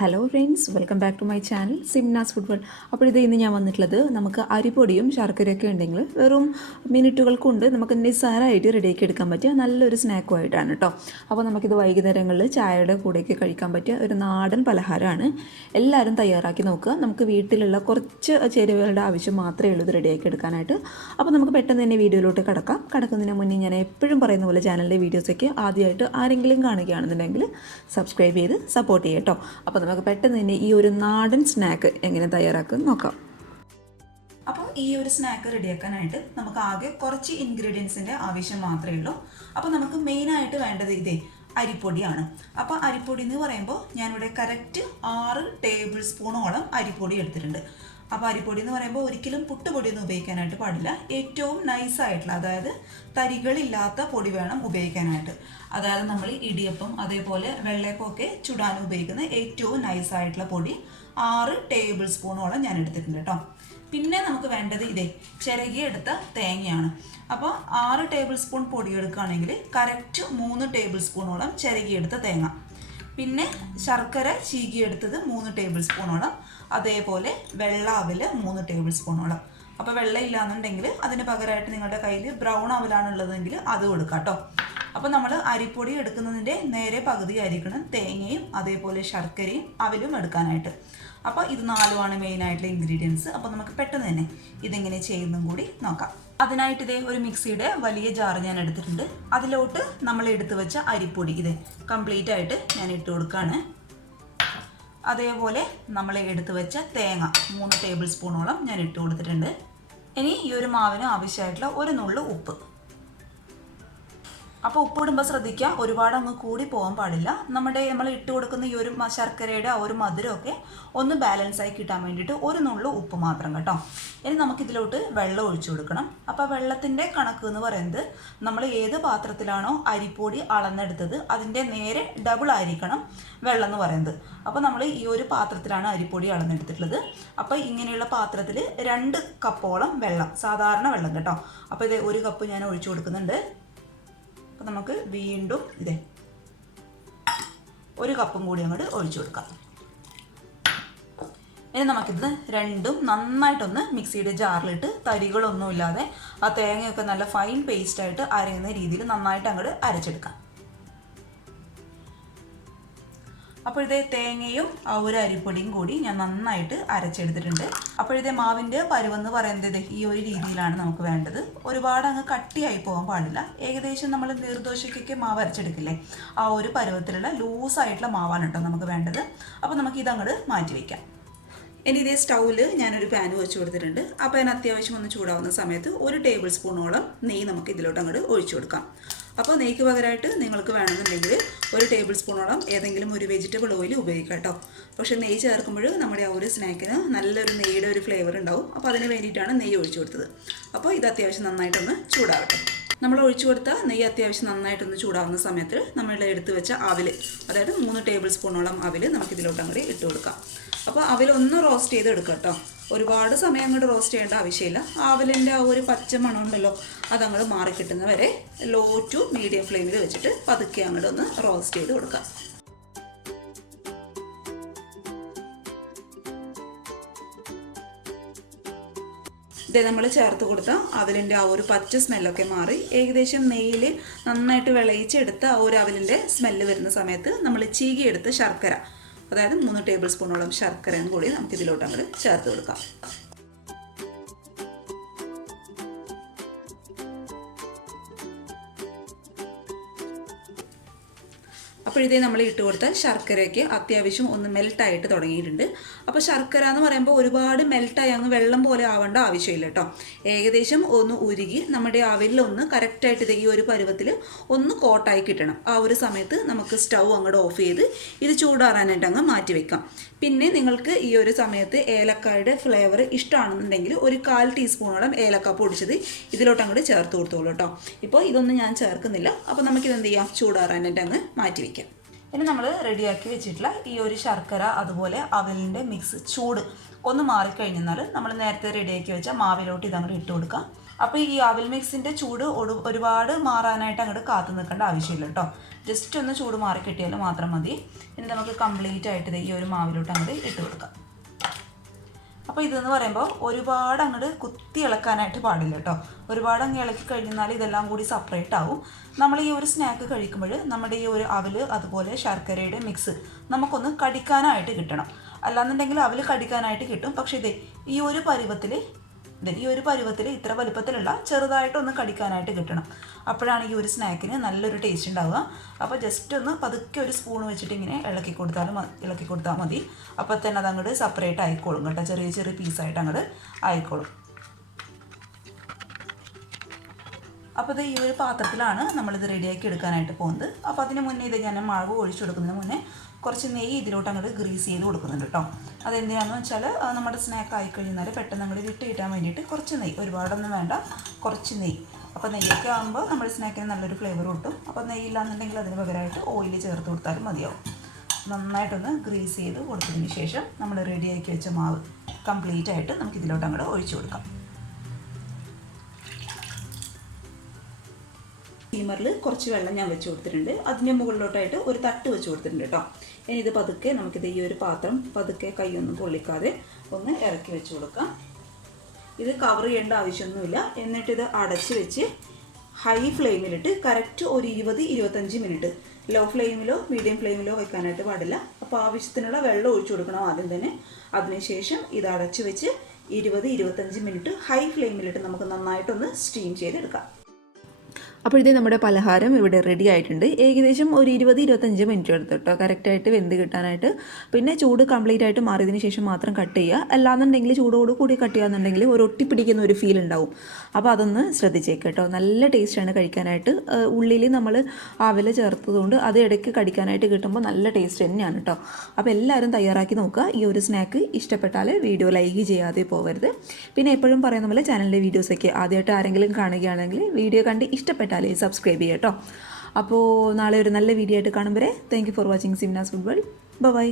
Hello friends, welcome back to my channel Simnas food world. അപ്പോൾ ഇന്ന് ഞാൻ വന്നിട്ടുള്ളത് നമുക്ക് അരിപ്പൊടിയും ശർക്കരയൊക്കെ ഉണ്ടെങ്കിൽ വെറും മിനിറ്റുകൾ കൊണ്ട് നമുക്ക് നിസ്സാരമായിട്ട് റെഡിയാക്കി എടുക്കാൻ പറ്റിയ നല്ലൊരു സ്നാക്കും ആയിട്ടാണ് കേട്ടോ. അപ്പോൾ നമുക്കിത് വൈകുന്നേരങ്ങളിൽ ചായയുടെ കൂടെയൊക്കെ കഴിക്കാൻ പറ്റിയ ഒരു നാടൻ പലഹാരമാണ്. എല്ലാവരും തയ്യാറാക്കി നോക്കുക. നമുക്ക് വീട്ടിലുള്ള കുറച്ച് ചേരുവകളുടെ ആവശ്യം മാത്രമേ ഉള്ളൂ ഇത് റെഡിയാക്കി എടുക്കാനായിട്ട്. അപ്പോൾ നമുക്ക് പെട്ടെന്ന് തന്നെ വീഡിയോയിലോട്ട് കടക്കുന്നതിന് മുന്നേ ഞാൻ എപ്പോഴും പറയുന്ന പോലെ ചാനലിലെ വീഡിയോസൊക്കെ ആദ്യമായിട്ട് ആരെങ്കിലും കാണുകയാണെന്നുണ്ടെങ്കിൽ സബ്സ്ക്രൈബ് ചെയ്ത് സപ്പോർട്ട് ചെയ്യാം കേട്ടോ. അപ്പോൾ നമുക്ക് പെട്ടെന്ന് തന്നെ ഈ ഒരു നാടൻ സ്നാക്ക് എങ്ങനെ തയ്യാറാക്കും നോക്കാം. അപ്പോൾ ഈ ഒരു സ്നാക്ക് റെഡിയാക്കാനായിട്ട് നമുക്ക് ആകെ കുറച്ച് ഇൻഗ്രീഡിയൻസിൻ്റെ ആവശ്യം മാത്രമേ ഉള്ളൂ. അപ്പോൾ നമുക്ക് മെയിനായിട്ട് വേണ്ടത് ഇതേ അരിപ്പൊടിയാണ്. അപ്പോൾ അരിപ്പൊടി എന്ന് പറയുമ്പോൾ ഞാനിവിടെ കറക്റ്റ് 6 ടേബിൾ സ്പൂണോളം അരിപ്പൊടി എടുത്തിട്ടുണ്ട്. അപ്പോൾ അരിപ്പൊടി എന്ന് പറയുമ്പോൾ ഒരിക്കലും പുട്ടുപൊടിയൊന്നും ഉപയോഗിക്കാനായിട്ട് പാടില്ല. ഏറ്റവും നൈസായിട്ടുള്ള, അതായത് തരികളില്ലാത്ത പൊടി വേണം ഉപയോഗിക്കാനായിട്ട്. അതായത് നമ്മൾ ഇടിയപ്പം അതേപോലെ വെള്ളയപ്പമൊക്കെ ചുടാൻ ഉപയോഗിക്കുന്ന ഏറ്റവും നൈസായിട്ടുള്ള പൊടി 6 ടേബിൾ സ്പൂണോളം ഞാൻ എടുത്തിട്ടുണ്ട് കേട്ടോ. പിന്നെ നമുക്ക് വേണ്ടത് ഇതേ ചിരകിയെടുത്ത തേങ്ങയാണ്. അപ്പോൾ 6 ടേബിൾ സ്പൂൺ പൊടി എടുക്കുകയാണെങ്കിൽ കറക്റ്റ് 3 ടേബിൾ സ്പൂണോളം ചിരകിയെടുത്ത തേങ്ങ. പിന്നെ ശർക്കര ചീകിയെടുത്തത് 3 ടേബിൾ സ്പൂണോളം, അതേപോലെ വെള്ള അവൽ 3 ടേബിൾ സ്പൂണോളം. അപ്പോൾ വെള്ളം ഇല്ലാന്നുണ്ടെങ്കിൽ അതിന് പകരമായിട്ട് നിങ്ങളുടെ കയ്യിൽ ബ്രൗൺ അവലാണുള്ളതെങ്കിൽ അത് കൊടുക്കാം കേട്ടോ. അപ്പോൾ നമ്മൾ അരിപ്പൊടി എടുക്കുന്നതിൻ്റെ നേരെ പകുതി ആയിരിക്കണം തേങ്ങയും അതേപോലെ ശർക്കരയും അവലും എടുക്കാനായിട്ട്. അപ്പോൾ ഇത് 4 മെയിനായിട്ടുള്ള ഇൻഗ്രീഡിയൻസ്. അപ്പോൾ നമുക്ക് പെട്ടെന്ന് തന്നെ ഇതെങ്ങനെ ചെയ്യുന്നതും കൂടി നോക്കാം. അതിനായിട്ട് ഇതേ ഒരു മിക്സിയുടെ വലിയ ജാർ ഞാൻ എടുത്തിട്ടുണ്ട്. അതിലോട്ട് നമ്മൾ എടുത്തു വെച്ച അരിപ്പൊടി ഇത് കംപ്ലീറ്റ് ആയിട്ട് ഞാൻ ഇട്ട് കൊടുക്കുകയാണ്. അതേപോലെ നമ്മൾ എടുത്തു വെച്ച തേങ്ങ 3 ടേബിൾ സ്പൂണോളം ഞാൻ ഇട്ട് കൊടുത്തിട്ടുണ്ട്. ഇനി ഈ ഒരു മാവിന് ആവശ്യമായിട്ടുള്ള ഒരു നുള്ളു ഉപ്പ്. അപ്പോൾ ഉപ്പ് ഇടുമ്പോൾ ശ്രദ്ധിക്കുക, ഒരുപാട് അങ്ങ് കൂടി പോകാൻ പാടില്ല. നമ്മൾ ഇട്ട് കൊടുക്കുന്ന ഈ ഒരു ശർക്കരയുടെ ആ ഒരു മധുരമൊക്കെ ഒന്ന് ബാലൻസായി കിട്ടാൻ വേണ്ടിയിട്ട് ഒരു നുള്ളു ഉപ്പ് മാത്രം കേട്ടോ. ഇനി നമുക്കിതിലോട്ട് വെള്ളം ഒഴിച്ചു കൊടുക്കണം. അപ്പോൾ വെള്ളത്തിൻ്റെ കണക്ക് എന്ന് പറയുന്നത് നമ്മൾ ഏത് പാത്രത്തിലാണോ അരിപ്പൊടി അളന്നെടുത്തത് അതിൻ്റെ നേരെ ഡബിൾ ആയിരിക്കണം വെള്ളം എന്ന് പറയുന്നത്. അപ്പോൾ നമ്മൾ ഈ ഒരു പാത്രത്തിലാണ് അരിപ്പൊടി അളന്നെടുത്തിട്ടുള്ളത്. അപ്പോൾ ഇങ്ങനെയുള്ള പാത്രത്തിൽ 2 കപ്പോളം വെള്ളം, സാധാരണ വെള്ളം കേട്ടോ. അപ്പോൾ ഇത് 1 കപ്പ് ഞാൻ ഒഴിച്ചു കൊടുക്കുന്നുണ്ട്. അപ്പോൾ നമുക്ക് വീണ്ടും ഇതേ 1 കപ്പും കൂടി അങ്ങോട്ട് ഒഴിച്ചു കൊടുക്കാം. ഇനി നമുക്കിത് രണ്ടും നന്നായിട്ടൊന്ന് മിക്സിയുടെ ജാറിലിട്ട് തരികളൊന്നുമില്ലാതെ ആ തേങ്ങയൊക്കെ നല്ല ഫൈൻ പേസ്റ്റായിട്ട് അരയുന്ന രീതിയിൽ നന്നായിട്ട് അങ്ങോട്ട് അരച്ചെടുക്കാം. അപ്പോൾ ഇതേ തേങ്ങയും ആ ഒരു അരിപ്പൊടിയും കൂടി ഞാൻ നന്നായിട്ട് അരച്ചെടുത്തിട്ടുണ്ട്. അപ്പോഴത്തെ മാവിൻ്റെ പരുവെന്ന് പറയുന്നത് ഈ ഒരു രീതിയിലാണ് നമുക്ക് വേണ്ടത്. ഒരുപാട് അങ്ങ് കട്ടിയായി പോകാൻ പാടില്ല. ഏകദേശം നമ്മൾ നീർദോശയ്ക്കൊക്കെ മാവ് അരച്ചെടുക്കില്ലേ, ആ ഒരു പരുവത്തിലുള്ള ലൂസായിട്ടുള്ള മാവാണ് കേട്ടോ നമുക്ക് വേണ്ടത്. അപ്പോൾ നമുക്ക് ഇതങ്ങോട്ട് മാറ്റി വയ്ക്കാം. ഇനി ഇതേ സ്റ്റൗവിൽ ഞാനൊരു പാൻ വെച്ച് കൊടുത്തിട്ടുണ്ട്. ആ പാൻ അത്യാവശ്യം ഒന്ന് ചൂടാവുന്ന സമയത്ത് 1 ടേബിൾ സ്പൂണോളം നെയ്യ് നമുക്ക് ഇതിലോട്ട് അങ്ങോട്ട് ഒഴിച്ചു കൊടുക്കാം. അപ്പോൾ നെയ്ക്ക് പകരമായിട്ട് നിങ്ങൾക്ക് വേണമെന്നുണ്ടെങ്കിൽ 1 ടേബിൾ സ്പൂണോളം ഏതെങ്കിലും ഒരു വെജിറ്റബിൾ ഓയിൽ ഉപയോഗിക്കാം കേട്ടോ. പക്ഷേ നെയ്യ് ചേർക്കുമ്പോൾ നമ്മുടെ ആ ഒരു സ്നാക്കിന് നല്ലൊരു നെയ്യുടെ ഒരു ഫ്ലേവർ ഉണ്ടാവും. അപ്പോൾ അതിന് വേണ്ടിയിട്ടാണ് നെയ്യ് ഒഴിച്ചു കൊടുത്തത്. അപ്പോൾ ഇത് അത്യാവശ്യം നന്നായിട്ടൊന്ന് ചൂടാവട്ടെ. നമ്മൾ ഒഴിച്ചു കൊടുത്ത നെയ്യ് അത്യാവശ്യം നന്നായിട്ടൊന്ന് ചൂടാവുന്ന സമയത്ത് നമ്മൾ എടുത്ത് വെച്ച അവിൽ, അതായത് 3 ടേബിൾ സ്പൂണോളം അവിൽ നമുക്കിതിലോട്ട് അങ്ങോട്ട് ഇട്ട് കൊടുക്കാം. അപ്പോൾ അവിലൊന്ന് റോസ്റ്റ് ചെയ്ത് എടുക്കാം കേട്ടോ. ഒരുപാട് സമയം അങ്ങോട്ട് റോസ്റ്റ് ചെയ്യേണ്ട ആവശ്യമില്ല. ആവിലിൻ്റെ ആ ഒരു പച്ച മണം ഉണ്ടല്ലോ, അതങ്ങോട്ട് മാറിക്കിട്ടുന്ന വരെ ലോ ടു മീഡിയം ഫ്ലെയിമിൽ വെച്ചിട്ട് പതുക്കെ അങ്ങോട്ട് ഒന്ന് റോസ്റ്റ് ചെയ്ത് കൊടുക്കാം. ഇത് നമ്മൾ ചേർത്ത് കൊടുത്ത അവലിൻ്റെ ആ ഒരു പച്ച സ്മെല്ലൊക്കെ മാറി ഏകദേശം നെയ്യിൽ നന്നായിട്ട് വിളയിച്ചെടുത്ത ആ ഒരു അവലിൻ്റെ സ്മെല്ല് വരുന്ന സമയത്ത് നമ്മൾ ചീകിയെടുത്ത ശർക്കര, അതായത് 3 ടേബിൾ സ്പൂണോളം ശർക്കരയും കൂടി നമുക്കിതിലോട്ട് അങ്ങോട്ട് ചേർത്ത് കൊടുക്കാം. അപ്പോൾ ഇതേ നമ്മൾ ഇട്ട് കൊടുത്ത ശർക്കരയൊക്കെ അത്യാവശ്യം ഒന്ന് മെൽട്ടായിട്ട് തുടങ്ങിയിട്ടുണ്ട്. അപ്പോൾ ശർക്കര എന്ന് പറയുമ്പോൾ ഒരുപാട് മെൽട്ടായി അങ്ങ് വെള്ളം പോലെ ആവേണ്ട ആവശ്യമില്ല കേട്ടോ. ഏകദേശം ഒന്ന് ഉരുകി നമ്മുടെ അവിലൊന്ന് കറക്റ്റായിട്ട് ഇത് ഈ ഒരു പരുവത്തിൽ ഒന്ന് കോട്ടായി കിട്ടണം. ആ ഒരു സമയത്ത് നമുക്ക് സ്റ്റൗ അങ്ങോട്ട് ഓഫ് ചെയ്ത് ഇത് ചൂടാറാനായിട്ട് അങ്ങ് മാറ്റി വെക്കാം. പിന്നെ നിങ്ങൾക്ക് ഈ ഒരു സമയത്ത് ഏലക്കായുടെ ഫ്ലേവർ ഇഷ്ടമാണെന്നുണ്ടെങ്കിൽ 1/4 ടീസ്പൂണോളം ഏലക്ക പൊടിച്ചത് ഇതിലോട്ട് അങ്ങോട്ട് ചേർത്ത് കൊടുത്തോളൂ കേട്ടോ. ഇപ്പോൾ ഇതൊന്നും ഞാൻ ചേർക്കുന്നില്ല. അപ്പോൾ നമുക്കിത് എന്ത് ചെയ്യാം, ചൂടാറാനായിട്ട് അങ്ങ് മാറ്റി വയ്ക്കാം. ഇനി നമ്മൾ റെഡിയാക്കി വെച്ചിട്ടുള്ള ഈ ഒരു ശർക്കര അതുപോലെ അവലിൻ്റെ മിക്സ് ചൂട് ഒന്ന് മാറിക്കഴിഞ്ഞാൽ നമ്മൾ നേരത്തെ റെഡിയാക്കി വെച്ച മാവിലോട്ട് ഇതങ്ങോട്ട് ഇട്ട് കൊടുക്കാം. അപ്പോൾ ഈ അവിൽ മിക്സിൻ്റെ ചൂട് ഒരുപാട് മാറാനായിട്ട് അങ്ങോട്ട് കാത്തു നിൽക്കേണ്ട ആവശ്യമില്ല കേട്ടോ. ജസ്റ്റ് ഒന്ന് ചൂട് മാറി കിട്ടിയാൽ മാത്രം മതി. ഇനി നമുക്ക് കംപ്ലീറ്റ് ആയിട്ട് ഈ ഒരു മാവിലോട്ട് അങ്ങോട്ട് ഇട്ട് കൊടുക്കാം. അപ്പോൾ ഇതെന്ന് പറയുമ്പോൾ ഒരുപാട് അങ്ങോട്ട് കുത്തി ഇളക്കാനായിട്ട് പാടില്ല കേട്ടോ. ഒരുപാട് അങ്ങ് ഇളക്കി കഴിഞ്ഞാൽ ഇതെല്ലാം കൂടി സെപ്പറേറ്റ് ആവും. നമ്മൾ ഈ ഒരു സ്നാക്ക് കഴിക്കുമ്പോൾ നമ്മുടെ ഈ ഒരു അവൽ അതുപോലെ ശർക്കരയുടെ മിക്സ് നമുക്കൊന്ന് കടിക്കാനായിട്ട് കിട്ടണം. അല്ലാന്നുണ്ടെങ്കിൽ അവൽ കടിക്കാനായിട്ട് കിട്ടും. പക്ഷേ ഈ ഒരു പരുവത്തിൽ ഇത്ര വലുപ്പത്തിലുള്ള ചെറുതായിട്ടൊന്ന് കടിക്കാനായിട്ട് കിട്ടണം. അപ്പോഴാണ് ഈ ഒരു സ്നാക്കിന് നല്ലൊരു ടേസ്റ്റ് ഉണ്ടാവുക. അപ്പോൾ ജസ്റ്റ് ഒന്ന് പതുക്കെ ഒരു സ്പൂൺ വെച്ചിട്ട് ഇങ്ങനെ ഇളക്കി കൊടുത്താൽ മതി. അപ്പോൾ തന്നെ അത് അങ്ങോട്ട് സെപ്പറേറ്റ് ആയിക്കോളും കേട്ടോ. ചെറിയ ചെറിയ പീസായിട്ട് അങ്ങോട്ട് ആയിക്കോളും. അപ്പോൾ ഇത് ഈ ഒരു പാത്രത്തിലാണ് നമ്മളിത് റെഡിയാക്കി എടുക്കാനായിട്ട് പോകുന്നത്. അപ്പോൾ അതിന് മുന്നേ ഞാൻ മാവ് ഒഴിച്ചു കൊടുക്കുന്നതിന് മുന്നേ കുറച്ച് നെയ്യ് ഇതിലോട്ട് അങ്ങോട്ട് ഗ്രീസ് ചെയ്ത് കൊടുക്കുന്നുണ്ട് കേട്ടോ. അതെന്തിനാണെന്ന് വെച്ചാൽ നമ്മുടെ സ്നാക്ക് ആയിക്കഴിഞ്ഞാൽ പെട്ടെന്ന് അങ്ങോട്ട് വിട്ട് കിട്ടാൻ വേണ്ടിയിട്ട് കുറച്ച് നെയ്യ്, ഒരുപാടൊന്നും വേണ്ട, കുറച്ച് നെയ്യ്. അപ്പോൾ നെയ്യൊക്കെ ആകുമ്പോൾ നമ്മുടെ സ്നാക്കിന് നല്ലൊരു ഫ്ലേവർ കിട്ടും. അപ്പോൾ നെയ്യില്ലാന്നുണ്ടെങ്കിൽ അതിന് പകരമായിട്ട് ഓയിൽ ചേർത്ത് കൊടുത്താലും മതിയാവും. നന്നായിട്ടൊന്ന് ഗ്രീസ് ചെയ്ത് കൊടുത്തതിന് ശേഷം നമ്മൾ റെഡിയാക്കി വെച്ച മാവ് കംപ്ലീറ്റ് ആയിട്ട് നമുക്ക് ഇതിലോട്ട് അങ്ങോട്ട് ഒഴിച്ചു കൊടുക്കാം. സ്റ്റീമറിൽ കുറച്ച് വെള്ളം ഞാൻ വെച്ച് കൊടുത്തിട്ടുണ്ട്. അതിൻ്റെ മുകളിലോട്ടായിട്ട് ഒരു തട്ട് വെച്ച് കൊടുത്തിട്ടുണ്ട് കേട്ടോ. ഇനി ഇത് പതുക്കെ നമുക്കിത് ഈ ഒരു പാത്രം പതുക്കെ കൈയൊന്നും പൊള്ളിക്കാതെ ഒന്ന് ഇറക്കി വെച്ച് കൊടുക്കാം. ഇത് കവർ ചെയ്യേണ്ട ആവശ്യമൊന്നുമില്ല. എന്നിട്ടിത് അടച്ച് വെച്ച് ഹൈ ഫ്ലെയിമിലിട്ട് കറക്റ്റ് ഒരു 20-25 മിനിറ്റ്, ലോ ഫ്ലെയിമിലോ മീഡിയം ഫ്ലെയിമിലോ വെക്കാനായിട്ട് പാടില്ല. അപ്പോൾ ആവശ്യത്തിനുള്ള വെള്ളം ഒഴിച്ചു കൊടുക്കണം ആദ്യം തന്നെ. അതിനുശേഷം ഇത് അടച്ച് വെച്ച് 20-25 മിനിറ്റ് ഹൈ ഫ്ലെയിമിലിട്ട് നമുക്ക് നന്നായിട്ടൊന്ന് സ്റ്റീം ചെയ്തെടുക്കാം. അപ്പോഴത്തേ നമ്മുടെ പലഹാരം ഇവിടെ റെഡി ആയിട്ടുണ്ട്. ഏകദേശം ഒരു 20-25 മിനിറ്റ് എടുത്തു കേട്ടോ കറക്റ്റായിട്ട് വെന്ത് കിട്ടാനായിട്ട്. പിന്നെ ചൂട് കംപ്ലീറ്റ് ആയിട്ട് മാറിയതിന് ശേഷം മാത്രം കട്ട് ചെയ്യുക. അല്ലാന്നുണ്ടെങ്കിൽ ചൂടോട് കൂടി കട്ട് ചെയ്യാന്നുണ്ടെങ്കിൽ ഒരു ഒട്ടിപ്പിടിക്കുന്ന ഒരു ഫീൽ ഉണ്ടാവും. അപ്പോൾ അതൊന്ന് ശ്രദ്ധിച്ചേക്ക് കേട്ടോ. നല്ല ടേസ്റ്റാണ് കഴിക്കാനായിട്ട്. ഉള്ളിൽ നമ്മൾ അവൽ ചേർത്തതുകൊണ്ട് അത് ഇടയ്ക്ക് കടിക്കാനായിട്ട് കിട്ടുമ്പോൾ നല്ല ടേസ്റ്റ് തന്നെയാണ് കേട്ടോ. അപ്പോൾ എല്ലാവരും തയ്യാറാക്കി നോക്കുക. ഈ ഒരു സ്നാക്ക് ഇഷ്ടപ്പെട്ടാൽ വീഡിയോ ലൈക്ക് ചെയ്യാതെ പോകരുത്. പിന്നെ എപ്പോഴും പറയുന്ന പോലെ ചാനലിൻ്റെ വീഡിയോസൊക്കെ ആദ്യമായിട്ട് ആരെങ്കിലും കാണുകയാണെങ്കിൽ വീഡിയോ കണ്ട് ഇഷ്ടപ്പെട്ടാൽ സബ്സ്ക്രൈബ് ചെയ്യുക കേട്ടോ. അപ്പോൾ നാളെ ഒരു നല്ല വീഡിയോ ആയിട്ട് കാണുമ്പോൾ thank you for watching Simnas food world. By.